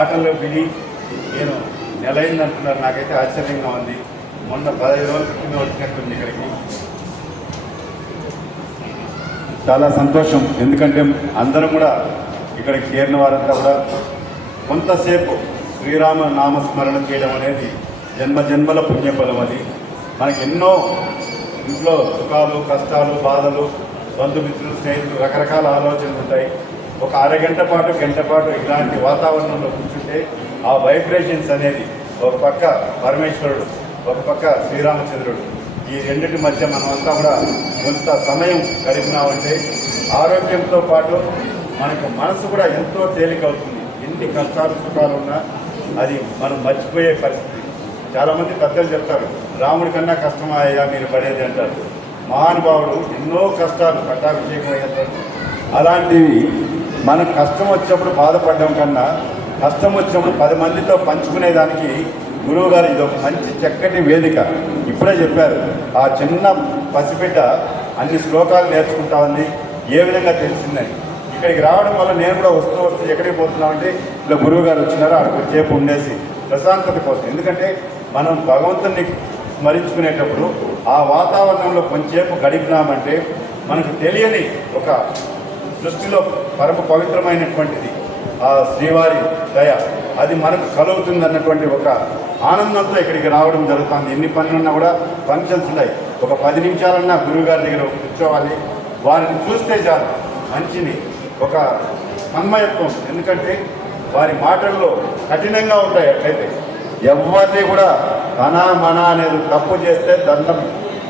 ఆటల్లో విని నేను నెలైంది అంటున్నారు నాకైతే ఆశ్చర్యంగా ఉంది. మొన్న పదహైదు రోజుల క్రితమే వచ్చినట్టుంది ఇక్కడికి. చాలా సంతోషం. ఎందుకంటే అందరం కూడా ఇక్కడికి చేరిన వారంతా కూడా కొంతసేపు శ్రీరామ నామస్మరణ చేయడం అనేది జన్మ జన్మల పుణ్యఫలం అది. మనకి ఎన్నో ఇంట్లో సుఖాలు కష్టాలు బాధలు బంధుమిత్రులు స్నేహితులు రకరకాల ఆలోచనలు ఉంటాయి. ఒక అరగంట పాటు గంట పాటు ఇలాంటి వాతావరణంలో కూర్చుంటే ఆ వైబ్రేషన్స్ అనేది ఒక పక్క పరమేశ్వరుడు ఒక పక్క శ్రీరామచంద్రుడు. ఈ రెండింటి మధ్య మనమంతా కూడా కొంత సమయం గడిపినామంటే ఆరోగ్యంతో పాటు మనకు మనసు కూడా ఎంతో తేలిక అవుతుంది ఎన్ని కష్టాలు సుఖాలు ఉన్నా అది మనం మర్చిపోయే పరిస్థితి. చాలామంది పెద్దలు చెప్తారు రాముడి కన్నా కష్టమా అయ్యా మీరు పడేది? అంటారు. మహానుభావుడు ఎన్నో కష్టాలు పట్టాభిషేకం అయ్యారు అలాంటివి మనం కష్టం వచ్చినప్పుడు బాధపడడం కన్నా కష్టం వచ్చినప్పుడు పది మందితో పంచుకునేదానికి గురువు గారు ఇది ఒక మంచి చక్కటి వేదిక. ఇప్పుడే చెప్పారు ఆ చిన్న పసిబిడ్డ అన్ని శ్లోకాలు నేర్చుకుంటా ఉంది ఏ విధంగా తెలిసిందని. ఇక్కడికి రావడం వల్ల నేను కూడా వస్తూ వస్తూ ఎక్కడికి పోతున్నామంటే ఇలా గురువు గారు వచ్చినారు కొద్దిసేపు ఉండేసి ప్రశాంతత కోసం. ఎందుకంటే మనం భగవంతుని స్మరించుకునేటప్పుడు ఆ వాతావరణంలో కొంచెంసేపు గడిపినామంటే మనకు తెలియని ఒక సృష్టిలో పరమ పవిత్రమైనటువంటిది. ఆ శ్రీవారి దయ అది మనకు కలుగుతుంది అన్నటువంటి ఒక ఆనందంతో ఇక్కడికి రావడం జరుగుతుంది. ఎన్ని పనులున్నా కూడా ఫంక్షన్స్ ఉన్నాయి ఒక పది నిమిషాలన్నా గురువుగారి దగ్గర కూర్చోవాలి. వారిని చూస్తే చాలు మంచిని ఒక తన్మయత్వం ఎందుకంటే వారి మాటల్లో కఠినంగా ఉంటాయి అట్లయితే ఎవరిని కూడా తన మన అనేది తప్పు చేస్తే దండం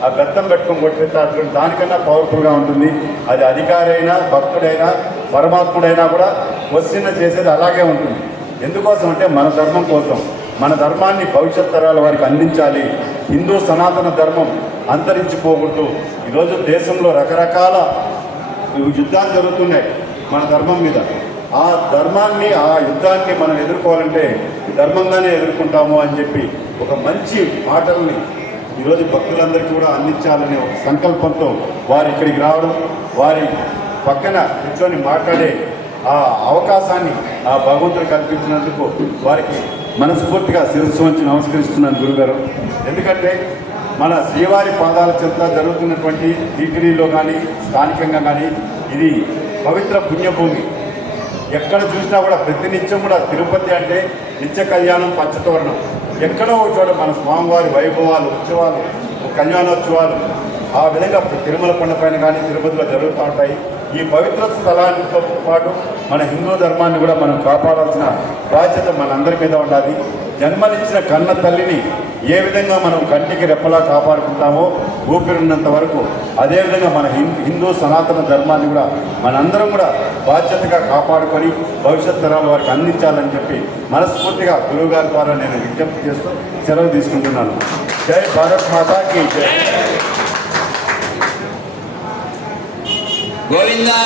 ఆ బెత్తం పెట్టుకొని కొట్టితే అటువంటి దానికన్నా పవర్ఫుల్గా ఉంటుంది. అది అధికారైనా భక్తుడైనా పరమాత్ముడైనా కూడా క్వశ్చన్ చేసేది అలాగే ఉంటుంది. ఎందుకోసం అంటే మన ధర్మం కోసం. మన ధర్మాన్ని భవిష్యత్ తరాల వారికి అందించాలి. హిందూ సనాతన ధర్మం అంతరించిపోకూడదు. ఈరోజు దేశంలో రకరకాల యుద్ధాలు జరుగుతున్నాయి మన ధర్మం మీద. ఆ ధర్మాన్ని ఆ యుద్ధాన్ని మనం ఎదుర్కోవాలంటే ధర్మంగానే ఎదుర్కొంటాము అని చెప్పి ఒక మంచి మాటల్ని ఈరోజు భక్తులందరికీ కూడా అందించాలనే ఒక సంకల్పంతో వారు ఇక్కడికి రావడం వారి పక్కన కూర్చొని మాట్లాడే ఆ అవకాశాన్ని ఆ భగవంతుడు కల్పించినందుకు వారికి మనస్ఫూర్తిగా శిరస్సు వంచి నమస్కరిస్తున్నాను గురుగారు. ఎందుకంటే మన శ్రీవారి పాదాల చెంత జరుగుతున్నటువంటి టీటీడీలో కానీ స్థానికంగా కానీ ఇది పవిత్ర పుణ్యభూమి. ఎక్కడ చూసినా కూడా ప్రతినిత్యం కూడా తిరుపతి అంటే నిత్య కళ్యాణం పంచతోరణం. ఎక్కడో చోట మన స్వామివారి వైభవాలు ఉత్సవాలు కళ్యాణోత్సవాలు ఆ విధంగా తిరుమల కొండపైన కానీ తిరుపతిలో జరుగుతూ ఉంటాయి. ఈ పవిత్ర స్థలాలతో పాటు మన హిందూ ధర్మాన్ని కూడా మనం కాపాడాల్సిన బాధ్యత మనందరి మీద ఉండాలి. జన్మనిచ్చిన కన్న తల్లిని ఏ విధంగా మనం కంటికి రెప్పలా కాపాడుకుంటామో ఊపిరినంత వరకు అదేవిధంగా మన హిందూ సనాతన ధర్మాన్ని కూడా మనందరం కూడా బాధ్యతగా కాపాడుకొని భవిష్యత్ తరాల వారికి అందించాలని చెప్పి మనస్ఫూర్తిగా గురువు గారి ద్వారా నేను విజ్ఞప్తి చేస్తూ సెలవు తీసుకుంటున్నాను. జై భారత్ మాతాకి జై. గోవిందా!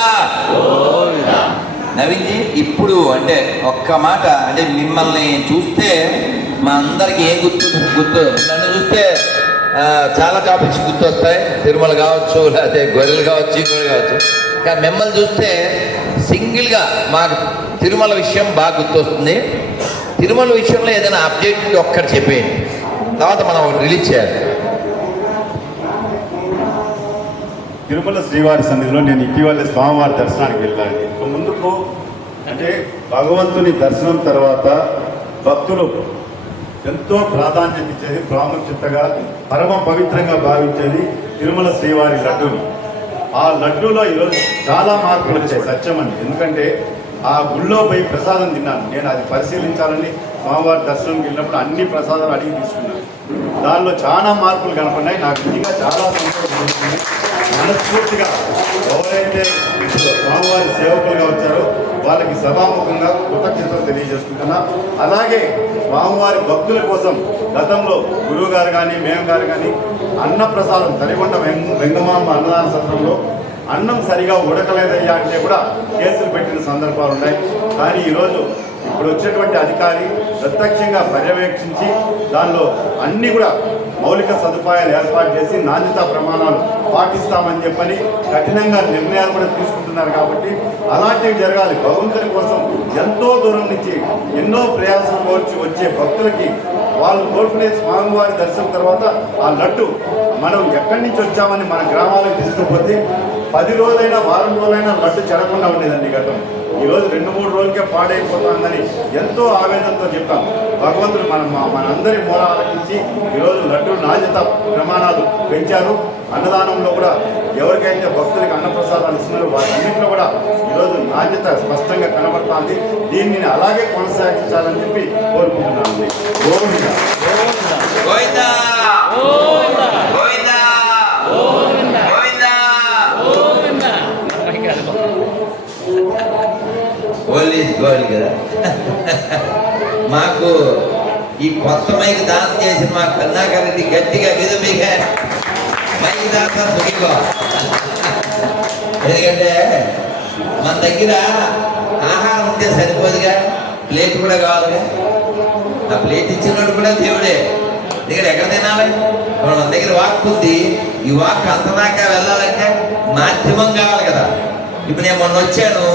నవీన్జీ ఇప్పుడు అంటే ఒక్క మాట అంటే మిమ్మల్ని చూస్తే మా అందరికి ఏం గుర్తు గుర్తు? నన్ను చూస్తే చాలా టాపిక్స్ గుర్తొస్తాయి. తిరుమల కావచ్చు లేకపోతే గొర్రెలు కావచ్చు ఇంకోటి కావచ్చు. కానీ మిమ్మల్ని చూస్తే సింగిల్గా మాకు తిరుమల విషయం బాగా గుర్తొస్తుంది. తిరుమల విషయంలో ఏదైనా అప్డేట్ ఒక్కటి చెప్పేయండి. తర్వాత మనం ఒకటి రిలీజ్ చేయాలి. తిరుమల శ్రీవారి సన్నిధిలో నేను ఇటీవల స్వామివారి దర్శనానికి వెళ్ళాను. ఇక ముందుకు అంటే భగవంతుని దర్శనం తర్వాత భక్తులు ఎంతో ప్రాధాన్యత ఇచ్చేది ప్రాముఖ్యతగా పరమ పవిత్రంగా భావించేది తిరుమల శ్రీవారి లడ్డూని ఆ లడ్డూలో ఈరోజు చాలా మార్పులు వచ్చాయి సత్యమని ఎందుకంటే ఆ గుళ్ళో పోయి ప్రసాదం తిన్నాను. నేను అది పరిశీలించాలని స్వామివారి దర్శనంకి వెళ్ళినప్పుడు అన్ని ప్రసాదాలు అడిగి తీసుకున్నాను. దానిలో చాలా మార్పులు కనపడినాయి నాకు నిజంగా చాలా సంతోషం. మనస్ఫూర్తిగా ఎవరైతే మామవారి స్వామివారి సేవకులుగా వచ్చారో వాళ్ళకి సభాముఖంగా కృతజ్ఞతలు తెలియజేసుకుంటున్నా. అలాగే స్వామివారి భక్తుల కోసం గతంలో గురువు గారు కానీ మేము గారు కానీ అన్నప్రసాదం తరిగొండ వెంగ వెంగమాంబ అన్నదాన సత్రంలో అన్నం సరిగా ఉడకలేదయ్యా అంటే కూడా కేసులు పెట్టిన సందర్భాలు ఉన్నాయి. కానీ ఈరోజు ఇప్పుడు వచ్చేటువంటి అధికారి ప్రత్యక్షంగా పర్యవేక్షించి దానిలో అన్నీ కూడా మౌలిక సదుపాయాలు ఏర్పాటు చేసి నాణ్యతా ప్రమాణాలు పాటిస్తామని చెప్పని కఠినంగా నిర్ణయాలు కూడా తీసుకుంటున్నారు కాబట్టి అలాంటివి జరగాలి. భగవంతుని కోసం ఎంతో దూరం నుంచి ఎన్నో ప్రయాసం కోర్చి వచ్చే భక్తులకి వాళ్ళు కోరుకునే స్వామివారి దర్శనం తర్వాత ఆ లడ్డు మనం ఎక్కడి నుంచి వచ్చామని మన గ్రామాలకు తీసుకుపోతే పది రోజులైనా వారం రోజులైనా లడ్డు చెడకుండా ఉండేదండి గతం. ఈరోజు రెండు మూడు రోజులకే పాడైపోతుందని ఎంతో ఆవేదనతో చెప్పాం భగవంతుడు మన మనందరి మూల ఆలకించి ఈరోజు లడ్డు నాణ్యత ప్రమాణాలు పెంచారు. అన్నదానంలో కూడా ఎవరికైతే భక్తులకు అన్నప్రసాదాలు ఇస్తున్నారో వాటన్నింటిలో కూడా ఈరోజు నాణ్యత స్పష్టంగా కనబడుతుంది. దీన్ని అలాగే కొనసాగించాలని చెప్పి కోరుకుంటున్నాను గోవిందా గోవిందా ఓన్లీ గోల్ కదా మాకు ఈ కొత్త మైకి దానం చేసి మా కన్నాకర్ రెడ్డి గట్టిగా మీద మీకు. మైకి దాతా సుఖిగో ఎందుకంటే మన దగ్గర ఆహారం ఉంటే సరిపోదుగా ప్లేట్ కూడా కావాలిగా ఆ ప్లేట్ ఇచ్చినోడు కూడా దేవుడే. దగ్గర ఎక్కడ తినాలి? మన దగ్గర వాక్ ఉంది. ఈ వాక్ అంతదాకా వెళ్ళాలంటే మాధ్యమం కావాలి కదా. ఇప్పుడు నేను మొన్న వచ్చాను.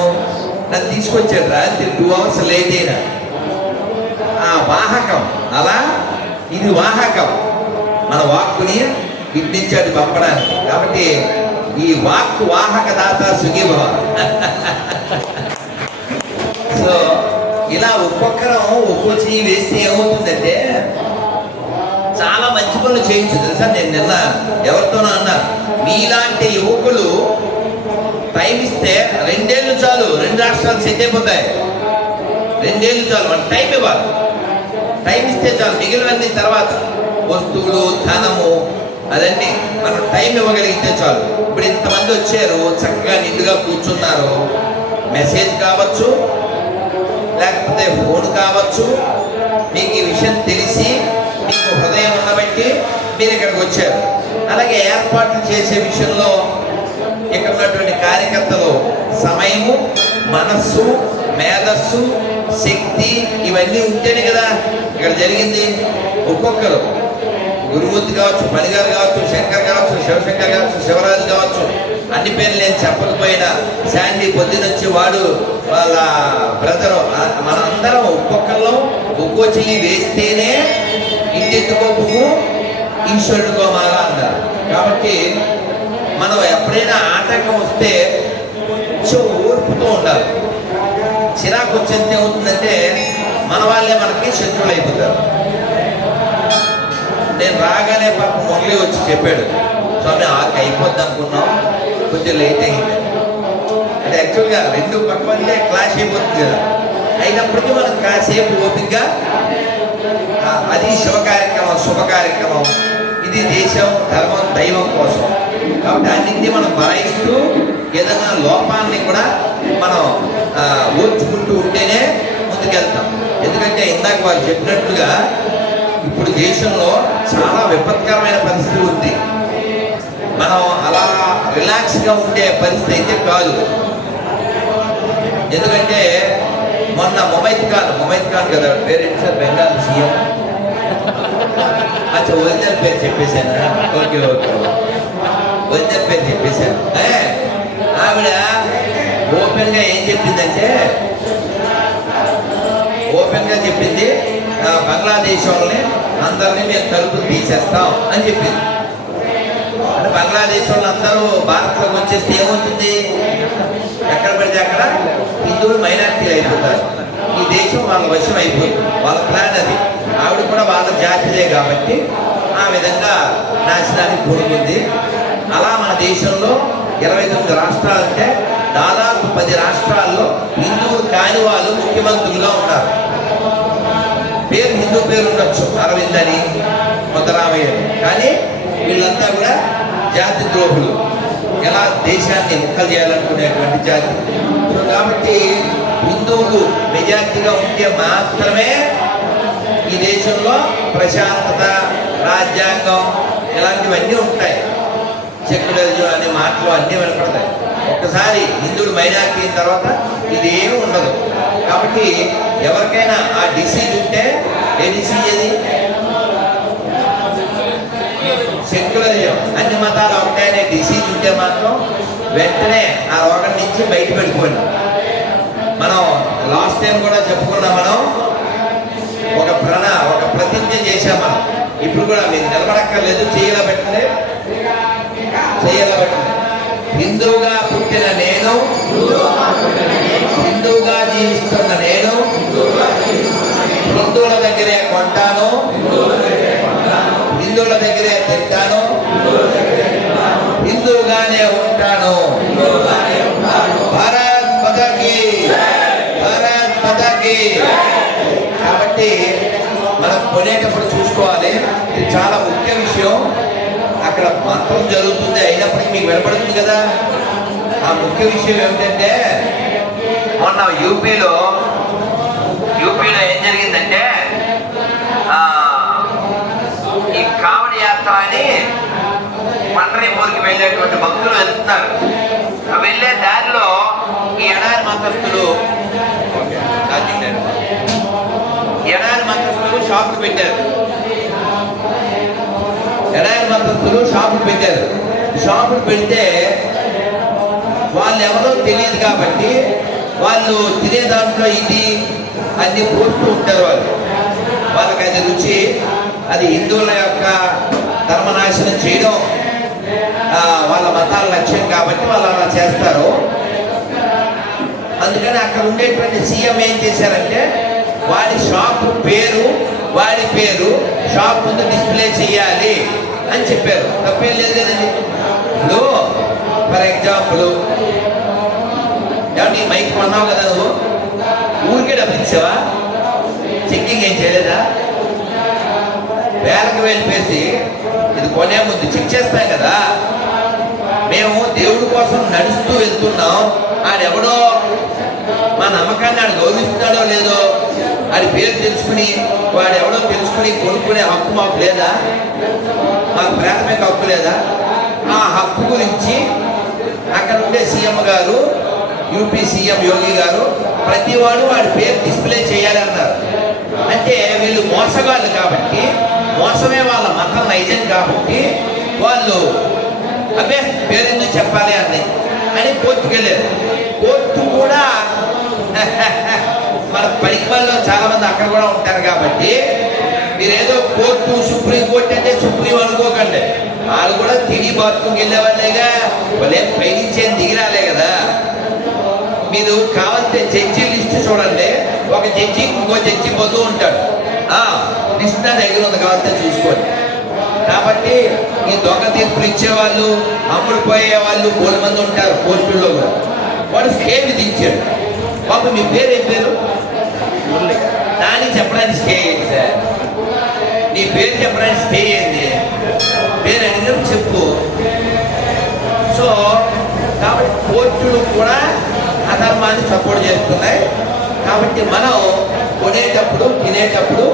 నన్ను తీసుకొచ్చాడు రాత్రి. టూ అవర్స్ లేట్ అయినా. వాహకం. అలా? ఇది వాహకం. మన వాక్కుని ఇటు పంపడానికి కాబట్టి ఈ వాక్ వాహక దాత సో ఇలా ఒక్కొక్కరం ఒక్కో చెయ్యి వేస్తే ఏమవుతుందంటే చాలా మంచి పనులు చేయించు. తెలుసా? నేను నిన్న ఎవరితోనో అన్నారు మీలాంటి యువకులు టైం ఇస్తే రెండేళ్ళు చాలు. రెండు రాష్ట్రాలు సెట్ అయిపోతాయి. రెండేళ్ళు చాలు. మన టైం ఇవ్వాలి. టైం ఇస్తే చాలు. మిగిలినవన్నీ తర్వాత వస్తువులు ధనము అదన్నీ మనం టైం ఇవ్వగలిగితే చాలు. ఇప్పుడు ఇంతమంది వచ్చారు చక్కగా నిండుగా కూర్చున్నారు. మెసేజ్ కావచ్చు లేకపోతే ఫోన్ కావచ్చు. మీకు ఈ విషయం తెలిసి మీకు హృదయం ఉండబట్టి మీరు ఇక్కడికి వచ్చారు. అలాగే ఏర్పాట్లు చేసే విషయంలో ఇక్కడ ఉన్నటువంటి కార్యకర్తలు సమయము మనస్సు మేధస్సు శక్తి ఇవన్నీ ఉంటేనే కదా ఇక్కడ జరిగింది. ఒక్కొక్కరు గురుమూర్తి కావచ్చు మణిగారు కావచ్చు శంకర్ కావచ్చు శివశంకర్ కావచ్చు శివరాజు కావచ్చు అన్ని పేర్లు నేను చెప్పకపోయినా శాండీ పొద్దునొచ్చి వాడు వాళ్ళ బ్రదరు మనందరం ఒక్కొక్కరిలో ఒక్కో చెయ్యి వేస్తేనే ఇంటెత్తుకో పువ్వు ఈశ్వరుడుకో మాల అన్నారు కాబట్టి మనం ఎప్పుడైనా ఆటంకం వస్తే కొంచెం ఓర్పుతో ఉండాలి. చిరాకు వచ్చేస్తే అవుతుందంటే మన వాళ్ళే మనకి శత్రువులు అయిపోతారు నేను రాగానే పాప మురళి వచ్చి చెప్పాడు స్వామి ఆకు అయిపోద్ది అనుకున్నాం కొంచెం లేట్ అయింది. అంటే యాక్చువల్గా రెండు పక్క క్లాష్ అయిపోతుంది కదా. అయినప్పటికీ మనం కాసేపు ఓపికగా అది శుభ కార్యక్రమం శుభ కార్యక్రమం ప్రతి దేశం ధర్మం దైవం కోసం. కాబట్టి అన్నింటినీ మనం బలాయిస్తూ ఏదైనా లోపాన్ని కూడా మనం ఓర్చుకుంటూ ఉంటేనే ముందుకెళ్తాం. ఎందుకంటే ఇందాక వారు చెప్పినట్లుగా ఇప్పుడు దేశంలో చాలా విపత్కరమైన పరిస్థితి ఉంది. మనం అలా రిలాక్స్గా ఉండే పరిస్థితి అయితే కాదు. ఎందుకంటే మొన్న మొమైద్ ఖాన్ మొమైద్ ఖాన్ కదా పేరెంట్స్ బెంగాల్ సీఎం. అచ్చా ఒరిజినల్ పేరు చెప్పేశాను ఓకే ఓకే ఒరిజినల్ పేరు చెప్పేశాను ఆవిడ ఓపెన్గా ఏం చెప్పిందంటే ఓపెన్గా చెప్పింది బంగ్లాదేశ్ వాళ్ళని అందరినీ మేము తలుపులు తీసేస్తాం అని చెప్పింది అంటే బంగ్లాదేశ్ వాళ్ళు అందరూ భారత్లోకి వచ్చేస్తే ఏమవుతుంది ఎక్కడ పడితే అక్కడ హిందువులు మైనార్టీలు అయిపోతారు ఈ దేశం వాళ్ళ వశం అయిపోతుంది వాళ్ళ ప్లాన్ అది ఆవిడ కూడా వాళ్ళ జాతిదే కాబట్టి ఆ విధంగా నాశనానికి పూనుకుంది అలా మన దేశంలో ఇరవై తొమ్మిది రాష్ట్రాలు అంటే దాదాపు పది రాష్ట్రాల్లో హిందువులు కాని వాళ్ళు ముఖ్యమంత్రులుగా ఉన్నారు. పేరు హిందూ పేరు ఉండొచ్చు అరవింద్ అని ముద్దరామయ్య కానీ వీళ్ళంతా కూడా జాతి ద్రోహులు. ఎలా దేశాన్ని ముక్కలు చేయాలనుకునేటువంటి జాతి. కాబట్టి హిందువులు మెజార్టీగా ఉంటే మాత్రమే ఈ దేశంలో ప్రశాంతత రాజ్యాంగం ఇలాంటివన్నీ ఉంటాయి. సెక్యులరిజం అనే మాటలు అన్నీ వినపడతాయి. ఒక్కసారి హిందువులు మైనార్టీ అయిన తర్వాత ఇది ఏమి ఉండదు. కాబట్టి ఎవరికైనా ఆ డిసీజ్ ఉంటే ఏ డిసీజ్ అది అనే డిసీజ్ ఉంటే మాత్రం వెంటనే ఆ రోగం నుంచి బయట పెట్టుకోండి మనం లాస్ట్ టైం కూడా చెప్పుకున్నాం మనం ఒక ప్రణ ఒక ప్రతిజ్ఞ చేశామా? ఇప్పుడు కూడా మీరు నిలబడక్కర్లేదు చేయాల పెట్టలే చేయాల హిందువుగా పుట్టిన నేను హిందువుగా జీవిస్తున్న నేను హిందువుల దగ్గరే కొంటాను హిందువుల దగ్గరే తింటాను హిందువుగానే ఉంటాను. చాలా ముఖ్య విషయం. అక్కడ మంత్రం జరుగుతుంది అయినప్పటికీ మీకు వినపడుతుంది కదా? ఆ ముఖ్య విషయం ఏమిటంటే మొన్న యూపీలో యూపీలో ఏం జరిగిందంటే ఈ కావడి యాత్ర అని పండరీపూర్కి వెళ్ళేటువంటి భక్తులు వెళ్తున్నారు. వెళ్ళే దారిలో ఈ ఎడారి మతస్థులు లేదు. ఎడారి మతస్థులు షాపులు పెట్టారు. ఎడారి భక్తులు షాపులు పెట్టారు. షాపులు పెడితే వాళ్ళు ఎవరో తెలియదు కాబట్టి వాళ్ళు తినే దాంట్లో ఇది అన్ని పోస్తూ ఉంటారు వాళ్ళు. వాళ్ళకి అది రుచి అది హిందువుల యొక్క ధర్మనాశనం చేయడం వాళ్ళ మతాల లక్ష్యం కాబట్టి వాళ్ళు అలా చేస్తారు. అందుకని అక్కడ ఉండేటువంటి సీఎం ఏం చేశారంటే వాడి షాపు పేరు వాడి పేరు షాప్ ముందు డిస్ప్లే చేయాలి అని చెప్పారు. తప్పేం లేదు కదండి. ఇప్పుడు ఫర్ ఎగ్జాంపుల్ ఏమంటే మైక్ కొన్నావు కదా నువ్వు? ఊరికే డబ్బులు ఇచ్చావా? చెక్కింగ్ ఏం చేయలేదా? వేలకు వెళ్ళిపేసి ఇది కొనే ముందు చెక్ చేస్తాం కదా. మేము దేవుడి కోసం నడుస్తూ వెళ్తున్నాం. ఆడెవడో మా నమ్మకాన్ని ఆడు గౌరవిస్తున్నాడో లేదో వాడి పేరు తెలుసుకుని వాడు ఎవడో తెలుసుకుని కొనుక్కునే హక్కు మాకు లేదా? మాకు ప్రాథమిక హక్కు లేదా? ఆ హక్కు గురించి అక్కడ ఉండే సీఎం గారు యూపీ సీఎం యోగి గారు ప్రతి వాడు వాడి పేరు డిస్ప్లే చేయాలన్నారు అంటే వీళ్ళు మోసగాళ్ళు కాబట్టి మోసమే వాళ్ళ మతం నైజం కాబట్టి వాళ్ళు అబ్బే పేరెందుకు చెప్పాలి అని అని కోర్టుకు వెళ్ళారు కోర్టు కూడా మన పరికమాల్లో చాలా మంది అక్కడ కూడా ఉంటారు కాబట్టి మీరేదో కోర్టు సుప్రీం కోర్టు అంటే సుప్రీం అనుకోకండి. వాళ్ళు కూడా తిని బాత్రూమ్కి వెళ్ళేవాళ్ళేగా. వాళ్ళే పైనుంచేం దిగిరాలే కదా. మీరు కావాలంటే జడ్జి లిస్ట్ చూడండి. ఒక జడ్జి ఇంకో జడ్జి పోతూ ఉంటాడు. లిస్ట్ నా దగ్గర ఉంది కావాలంటే చూసుకోండి. కాబట్టి ఈ దొంగ తీర్పులు ఇచ్చేవాళ్ళు అమ్ముడు పోయే వాళ్ళు మూడు మంది ఉంటారు కోర్టుల్లో కూడా. వాడు స్టే దించాడు. బాబు మీ పేరు ఏం పేరు దానికి చెప్పడానికి స్టే అయ్యింది సార్. నీ పేరు చెప్పడానికి స్టే అయింది పేరు అడిగినప్పుడు చెప్పు. సో కాబట్టి కోర్టులు కూడా అధర్మాన్ని సపోర్ట్ చేస్తున్నాయి. కాబట్టి మనం కొనేటప్పుడు తినేటప్పుడు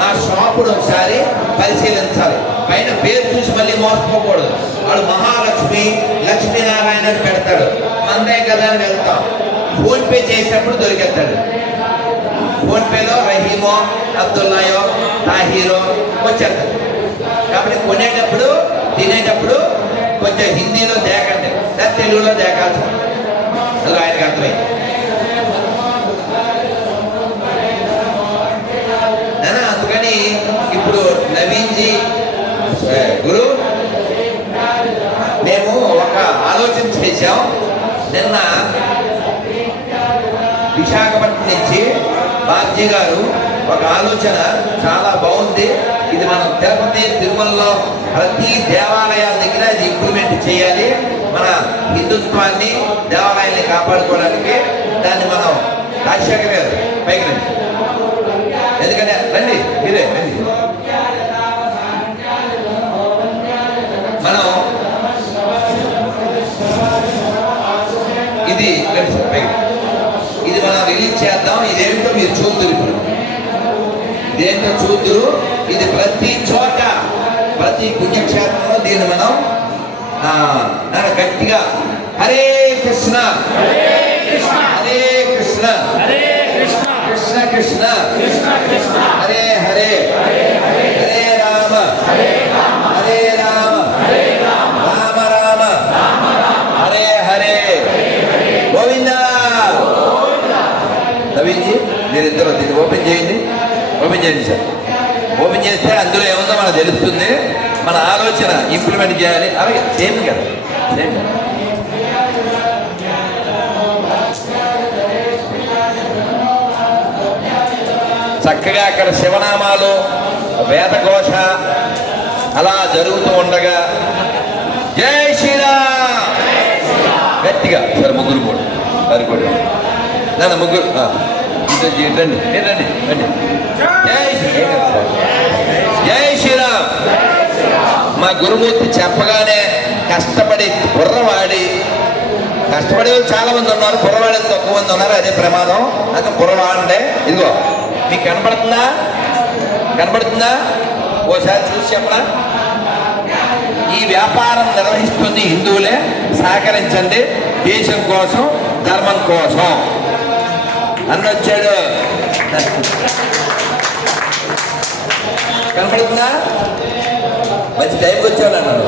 ఆ షాపును ఒకసారి పరిశీలించాలి. పైన పేరు చూసి మళ్ళీ మోసపోకూడదు. వాడు మహాలక్ష్మి లక్ష్మీనారాయణ పెడతాడు. మందే కదా అని వెళ్తాం. ఫోన్ పే చేసినప్పుడు దొరికెత్తాడు ఫోన్ పేలో రహీమో అబ్దుల్లాయో తాహీరో వచ్చేస్తాడు కాబట్టి కొనేటప్పుడు తినేటప్పుడు కొంచెం హిందీలో దేకండి. లేదా తెలుగులో దేకాల్సి అలా ఆయనకు అర్థమైంది. అందుకని ఇప్పుడు నవీన్జీ గురు మేము ఒక ఆలోచన చేశాం. నిన్న బాబ్జీ గారు ఒక ఆలోచన చాలా బాగుంది. ఇది మనం తిరుపతి తిరుమలలో ప్రతి దేవాలయాల దగ్గర ఇది ఇంప్లిమెంట్ చేయాలి. మన హిందుత్వాన్ని దేవాలయాన్ని కాపాడుకోవడానికి. దాన్ని మనం రాజశేఖర్ గారు పైకి రండి. ఎందుకంటే రండి మీరే రండి మనం ఇది రండి సార్ పైకి ఇది మనం రిలీజ్ చేద్దాం. ఇదేంటో మీరు చూద్దరు ఇప్పుడు. ఇదేంటో చూద్దరు. ఇది ప్రతి చోట ప్రతి పుణ్యక్షేత్రంలో దీన్ని మనం నాన్న గట్టిగా హరే కృష్ణ. హరే కృష్ణ. కృష్ణ కృష్ణ. హరే హరే. హరే రామ. హరే రామ రామ రామ ఓపెన్ చేయండి. ఓపెన్ చేయండి సార్. ఓపెన్ చేస్తే అందులో ఏముందో మనకు తెలుస్తుంది. మన ఆలోచన ఇంప్లిమెంట్ చేయాలి. అలాగే సేమ్ కదా. సేమ్. చక్కగా అక్కడ శివనామాలు వేదఘోష అలా జరుగుతూ ఉండగా జై శ్రీరామ్! గట్టిగా. సార్ ముగ్గురు కూడా సరిపోయి ముగ్గురు రండి రండి రండి జై శ్రీరామ్. మా గురుమూర్తి చెప్పగానే కష్టపడి బుర్రవాడి కష్టపడే చాలా మంది ఉన్నారు బుర్రవాడే తక్కువ మంది ఉన్నారు అదే ప్రమాదం. అది బుర్రవాడే ఇదిగో మీకు కనపడుతుందా కనపడుతుందా ఓసారి చూసి చెప్పనా? ఈ వ్యాపారం నిర్వహిస్తుంది హిందువులే సహకరించండి దేశం కోసం ధర్మం కోసం. అన్నొచ్చాడు కనపడుతుందా? మంచి టైంకి వచ్చావు అన్నాడు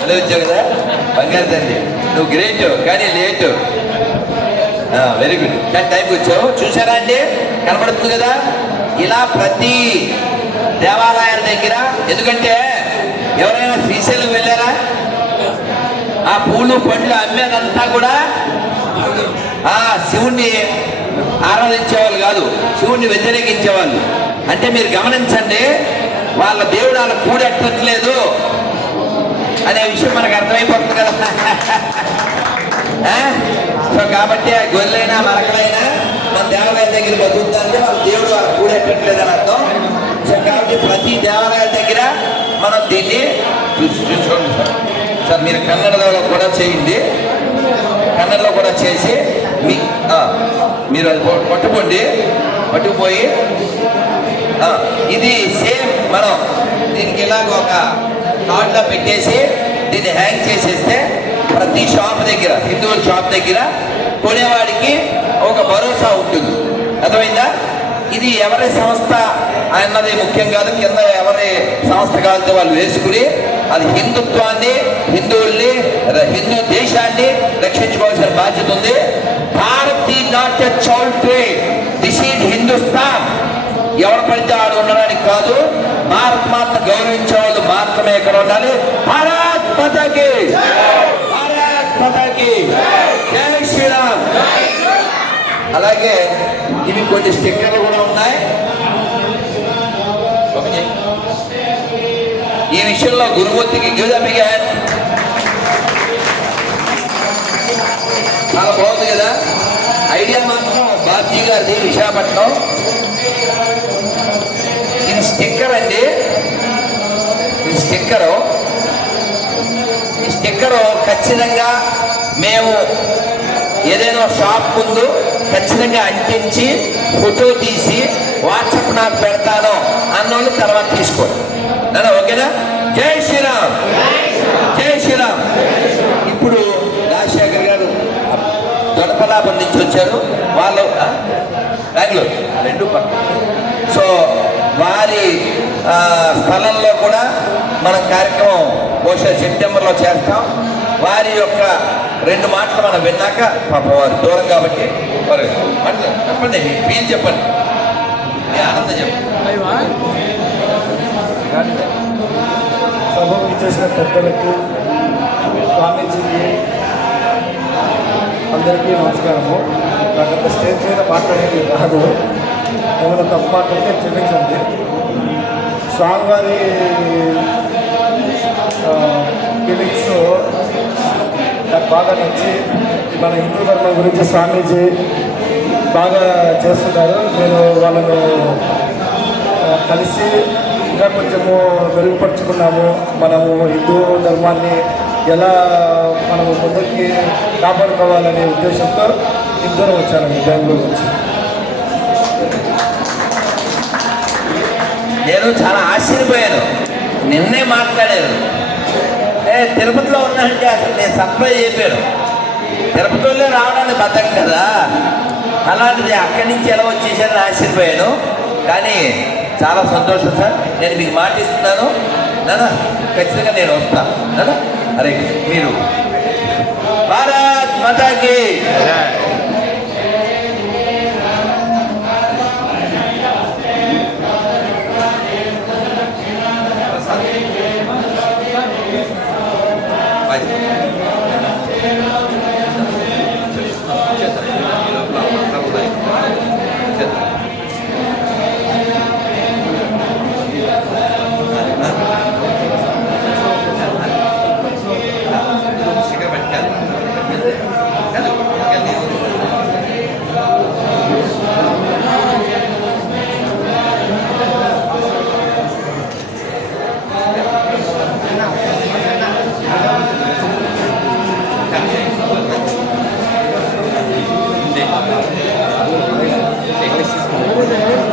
మళ్ళీ వచ్చావు కదా? బంగారు తండ్రి. నువ్వు గ్రేట్ కానీ లేట్ వెరీ గుడ్ కానీ టైంకి వచ్చావు. చూసారా అండి? కనపడుతుంది కదా? ఇలా ప్రతి దేవాలయాల దగ్గర ఎందుకంటే ఎవరైనా శ్రీశైలం వెళ్ళారా? ఆ పూలు పండ్లు అమ్మేదంతా కూడా ఆ శివుణ్ణి ఆరాధించేవాళ్ళు కాదు. శివుణ్ణి వ్యతిరేకించేవాళ్ళు. అంటే మీరు గమనించండి వాళ్ళ దేవుడు వాళ్ళ కూడెట్టట్లేదు అనే విషయం మనకు అర్థమైపోతుంది కదా. సో కాబట్టి ఆ గొల్లైనా మరకలైనా మన దేవాలయం దగ్గర బతుకుతుందంటే వాళ్ళ దేవుడు వాళ్ళ కూడెట్టట్లేదు అని అర్థం. సో కాబట్టి ప్రతి దేవాలయాల దగ్గర మనం దీన్ని చూసి చూసుకోండి సార్. సార్ మీరు కన్నడలో కూడా చేయండి. కన్నడలో కూడా చేసి మీ మీరు అది పట్టుకోండి. పట్టుకుపోయి ఇది సేమ్ మనం దీనికి ఇలాగ ఒక కార్డ్లో పెట్టేసి దీన్ని హ్యాంగ్ చేసేస్తే ప్రతి షాప్ దగ్గర హిందువుల షాప్ దగ్గర కొనేవాడికి ఒక భరోసా ఉంటుంది. అర్థమైందా? ఇది ఎవరి సంస్థ అన్నది ముఖ్యం కాదు. కింద ఎవరి సంస్థ కావాలంటే వాళ్ళు వేసుకుని అది హిందుత్వాన్ని హిందువుల్ని హిందూ దేశాన్ని రక్షించుకోవాల్సిన బాధ్యత ఉంది. భారత్ నాట్య నాట్ ఎ చౌల్ ట్రేడ్ దిస్ ఈజ్ హిందుస్థాన్. ఎవరు పడితే ఆడు ఉండడానికి కాదు భారత్ మాత గౌరవించే వాళ్ళు మాత్రమే ఇక్కడ ఉండాలి. భారత్ పతాకి భారత్ పతాకి జై శ్రీరామ్! అలాగే ఇవి కొన్ని స్టిక్కర్లు కూడా ఉన్నాయి. విషయంలో గురుమూర్తికి గిరిజమిగా చాలా బాగుంది కదా? ఐడియా మాత్రం బాబ్జీ గారిది విశాఖపట్నం. ఇది స్టిక్కర్ అండి. ఇది స్టిక్కరు. ఈ స్టిక్కరు ఖచ్చితంగా మేము ఏదైనా షాప్ ముందు ఖచ్చితంగా అంటించి ఫోటో తీసి వాట్సాప్ నాకు పెడతాను అన్నోళ్ళు తర్వాత తీసుకోండి. ఓకేనా? జై శ్రీరామ్. జై శ్రీరామ్. ఇప్పుడు రాజశేఖర్ గారు దొడపలాభం నుంచి వచ్చారు. వాళ్ళు? బెంగళూరు రెండు పక్క సో వారి స్థలంలో కూడా మనం కార్యక్రమం బహుశా సెప్టెంబర్లో చేస్తాం. వారి యొక్క రెండు మాటలు మనం విన్నాక పాపం వారు దూరం కాబట్టి వారు చెప్పండి మీ ఫీల్ చెప్పండి. మీ ఆనందం చెప్పండి. చేసిన పెద్దలకు స్వామీజీకి అందరికీ నమస్కారము. నాకు అంత స్టేజ్ మీద మాట్లాడేది కాదు. ఏమైనా తప్పు మాట్లాడితే క్షమించండి. స్వామివారి ఫీలింగ్స్ నాకు బాగా నచ్చి మన హిందూ ధర్మం గురించి స్వామీజీ బాగా చేస్తున్నారు. నేను వాళ్ళను కలిసి ఇంకా కొంచెము మెరుగుపరుచుకున్నాము. మనము హిందూ ధర్మాన్ని ఎలా మనము ముందుకి కాపాడుకోవాలనే ఉద్దేశంతో ఇద్దరు వచ్చానండి బెంగళూరు నుంచి. నేను చాలా ఆశ్చర్యపోయాను. నిన్నే మాట్లాడాను ఏ తిరుపతిలో ఉన్నానంటే అసలు నేను సప్లై చెప్పాను తిరుపతిలో రావడానికి బతకం కదా. అలాంటిది అక్కడి నుంచి ఎలా వచ్చేసారని ఆశ్చర్యపోయాను. కానీ చాలా సంతోషం సార్. నేను మీకు మాట ఇస్తున్నాను నానా ఖచ్చితంగా నేను వస్తాను నానా అరే మీరు. భారత్ మతాకి.